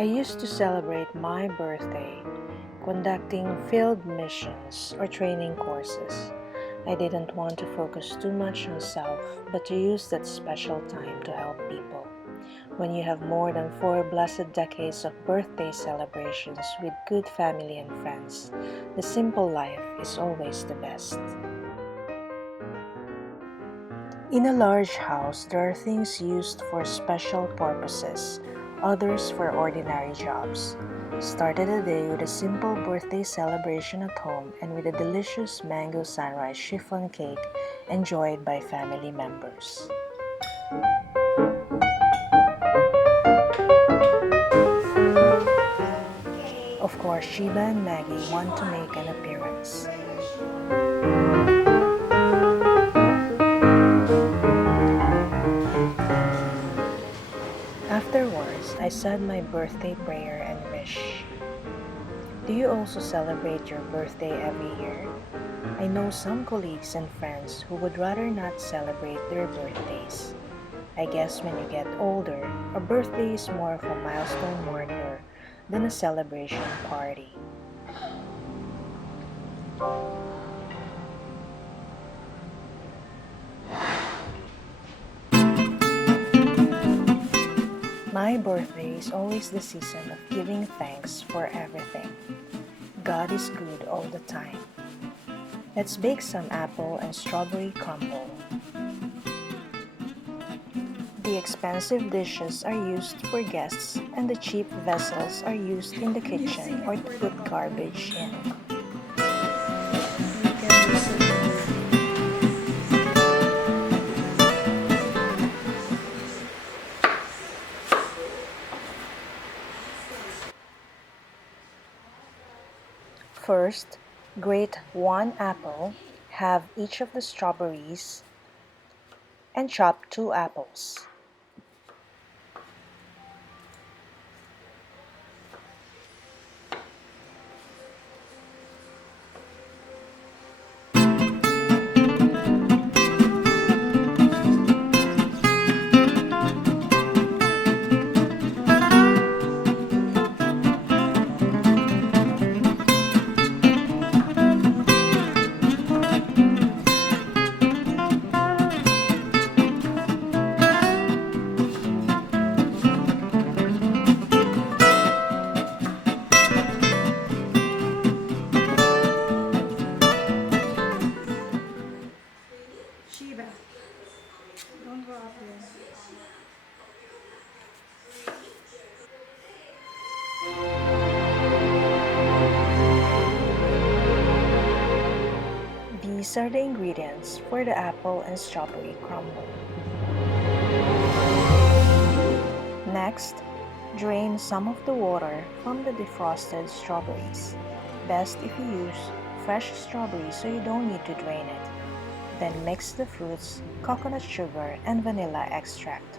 I used to celebrate my birthday conducting field missions or training courses. I didn't want to focus too much on self, but to use that special time to help people. When you have more than 4 blessed decades of birthday celebrations with good family and friends, the simple life is always the best. In a large house, there are things used for special purposes, others for ordinary jobs. Started the day with a simple birthday celebration at home and with a delicious mango sunrise chiffon cake enjoyed by family members. Of course, Sheba and Maggie want to make an appearance. Afterwards, I said my birthday prayer and wish. Do you also celebrate your birthday every year? I know some colleagues and friends who would rather not celebrate their birthdays. I guess when you get older, a birthday is more of a milestone marker than a celebration party. My birthday is always the season of giving thanks for everything. God is good all the time. Let's bake some apple and strawberry crumble. The expensive dishes are used for guests and the cheap vessels are used in the kitchen or to put garbage in. First, grate 1 apple, halve each of the strawberries, and chop 2 apples. Sheba, don't go up there. These are the ingredients for the apple and strawberry crumble. Next, drain some of the water from the defrosted strawberries. Best if you use fresh strawberries so you don't need to drain it. Then mix the fruits, coconut sugar, and vanilla extract.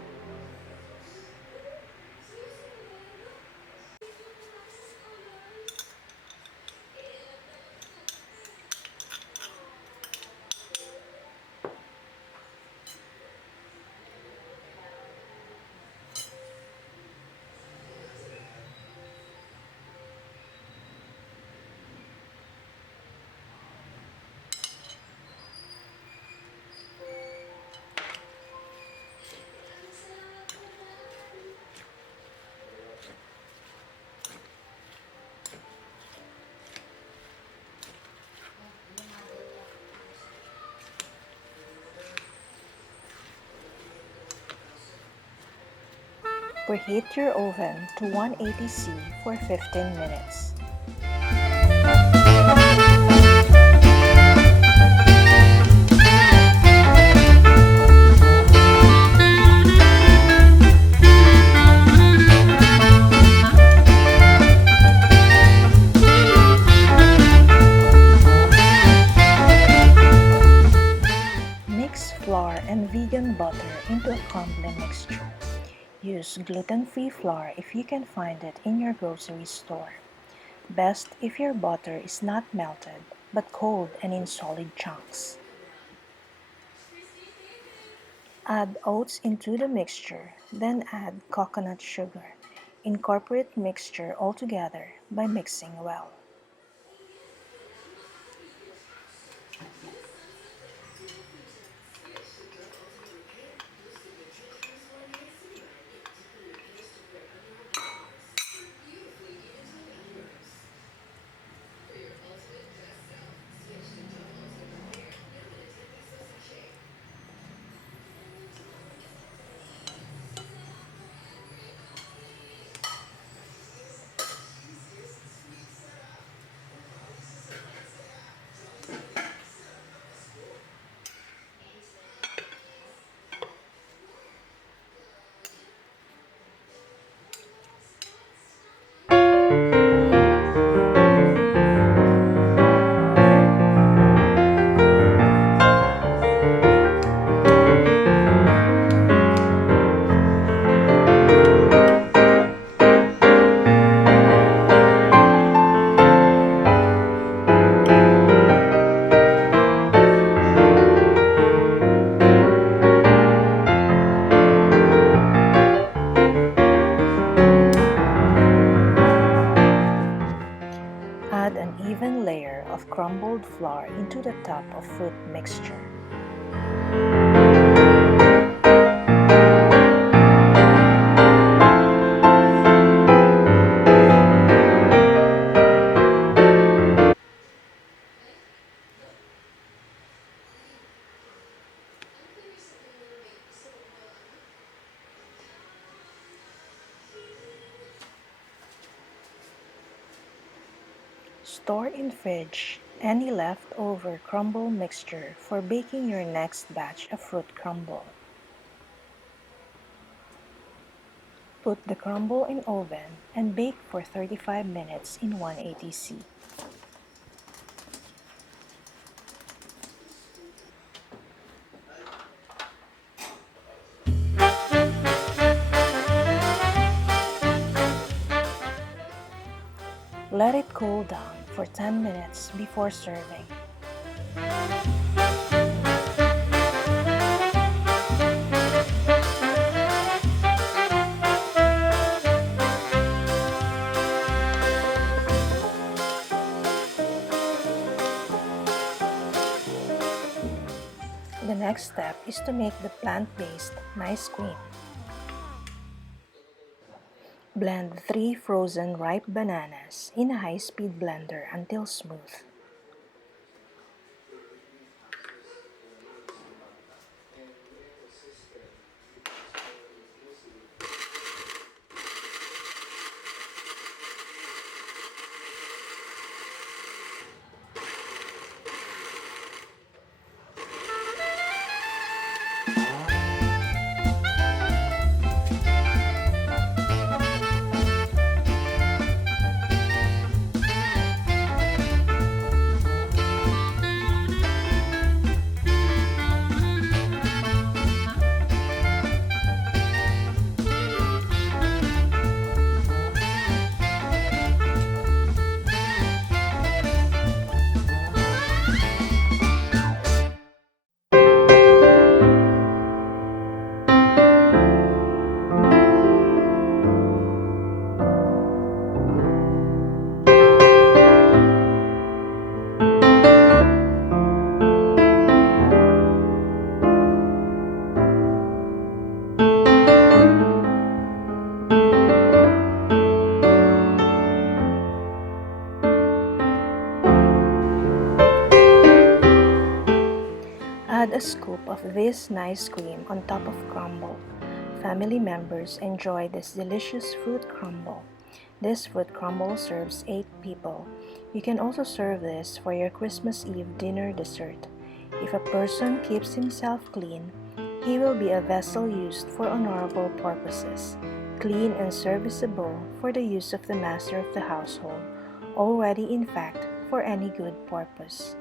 Preheat your oven to 180°C for 15 minutes. Mix flour and vegan butter into a crumble mixture. Use gluten-free flour if you can find it in your grocery store. Best if your butter is not melted, but cold and in solid chunks. Add oats into the mixture, then add coconut sugar. Incorporate mixture all together by mixing well. Add an even layer of crumbled flour into the top of fruit mixture. Store in fridge any leftover crumble mixture for baking your next batch of fruit crumble. Put the crumble in oven and bake for 35 minutes in 180°C. Let it cool down for 10 minutes before serving. The next step is to make the plant-based nice cream. Blend 3 frozen ripe bananas in a high-speed blender until smooth. Add a scoop of this nice cream on top of crumble. Family members enjoy this delicious fruit crumble. This fruit crumble serves 8 people. You can also serve this for your Christmas Eve dinner dessert. If a person keeps himself clean, he will be a vessel used for honorable purposes, clean and serviceable for the use of the master of the household, already in fact for any good purpose.